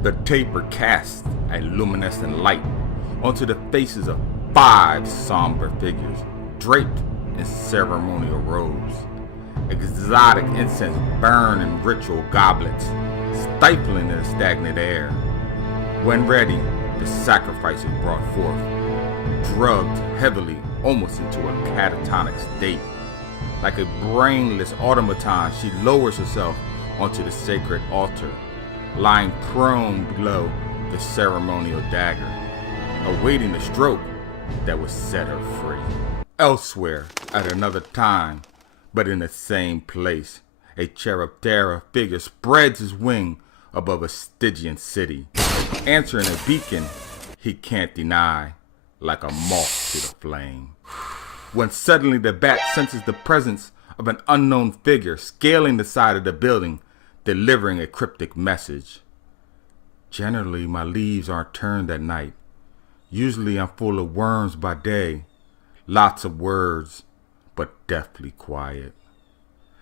The taper casts a luminescent light onto the faces of 5 somber figures draped in ceremonial robes. Exotic incense burned in ritual goblets, stifling the stagnant air. When ready, the sacrifice is brought forth, drugged heavily almost into a catatonic state. Like a brainless automaton, she lowers herself onto the sacred altar, lying prone below the ceremonial dagger, awaiting the stroke that would set her free. Elsewhere, at another time, but in the same place, a Cherub figure spreads his wing above a Stygian city, answering a beacon he can't deny, like a moth to the flame. When suddenly the bat senses the presence of an unknown figure scaling the side of the building, delivering a cryptic message. Generally, my leaves aren't turned at night. Usually I'm full of worms by day. Lots of words, but deathly quiet.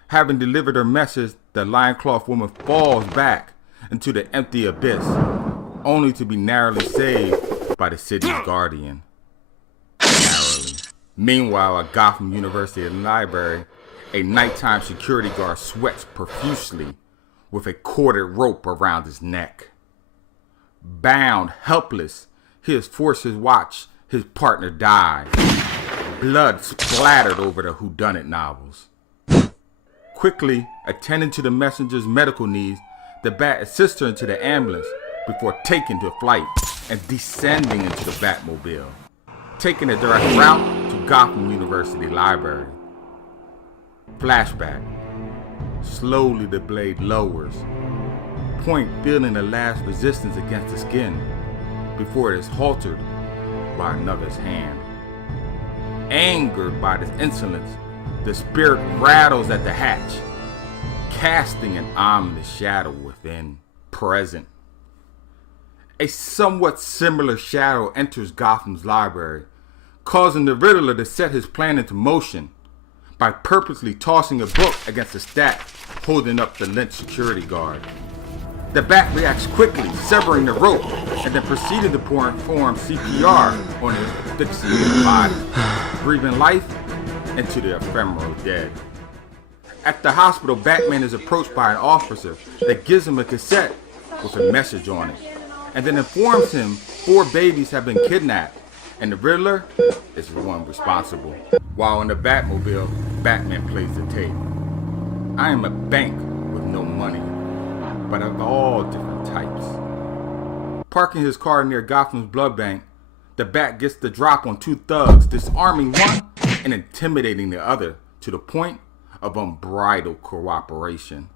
Having delivered her message, the Lioncloth woman falls back into the empty abyss, only to be narrowly saved by the city's guardian. Narrowly. Meanwhile, at Gotham University Library, a nighttime security guard sweats profusely with a corded rope around his neck. Bound, helpless, he has forced his watch his partner die. Blood splattered over the whodunit novels. Quickly attending to the messenger's medical needs, the bat assists her into the ambulance before taking to flight and descending into the Batmobile, taking a direct route to Gotham University Library. Flashback. Slowly the blade lowers, point feeling the last resistance against the skin before it is halted by another's hand. Angered by this insolence, the spirit rattles at the hatch, casting an ominous shadow within. Present. A somewhat similar shadow enters Gotham's library, causing the Riddler to set his plan into motion by purposely tossing a book against the stack holding up the lynched security guard. The bat reacts quickly, severing the rope, and then proceeding to perform CPR on his asphyxiated body, breathing life into the ephemeral dead. At the hospital, Batman is approached by an officer that gives him a cassette with a message on it, and then informs him 4 babies have been kidnapped, and the Riddler is the one responsible. While in the Batmobile, Batman plays the tape. I am a bank with no money, but of all different types. Parking his car near Gotham's blood bank, the Bat gets the drop on 2 thugs, disarming one and intimidating the other to the point of unbridled cooperation.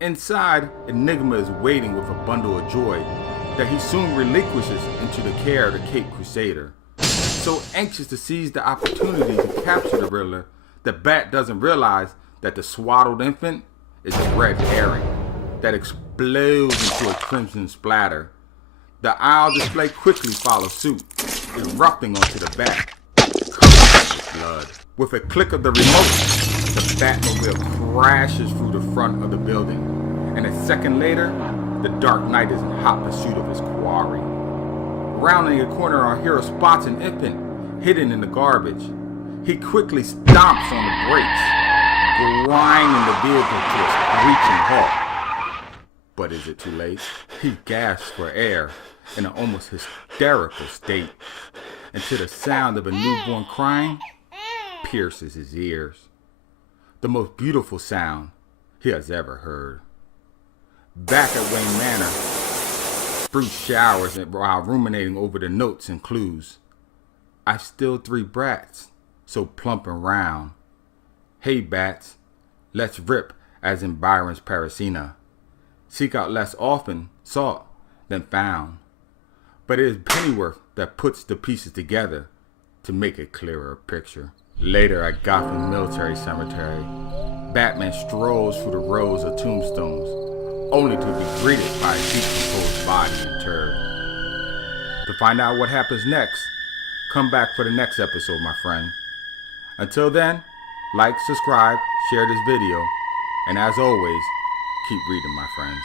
Inside, Enigma is waiting with a bundle of joy that he soon relinquishes into the care of the Caped Crusader. So anxious to seize the opportunity to capture the Riddler, the Bat doesn't realize that the swaddled infant is a red herring that explodes into a crimson splatter. The Isle display quickly follows suit, erupting onto the Bat, covered with blood. With a click of the remote, the Batmobile crashes through the front of the building, and a second later, the Dark Knight is in hot pursuit of his quarry. Rounding a corner, our hero spots an infant hidden in the garbage. He quickly stomps on the brakes, grinding the vehicle to a screeching halt. But is it too late? He gasps for air in an almost hysterical state, until the sound of a newborn crying pierces his ears. The most beautiful sound he has ever heard. Back at Wayne Manor, Bruce showers while ruminating over the notes and clues. I've still 3 brats, so plump and round. Hey bats, let's rip, as in Byron's Paracina. Seek out less often sought than found. But it is Pennyworth that puts the pieces together to make a clearer picture. Later at Gotham Military Cemetery, Batman strolls through the rows of tombstones, only to be greeted by a decomposed body interred. To find out what happens next, come back for the next episode, my friend. Until then, like, subscribe, share this video, and as always, keep reading, my friends.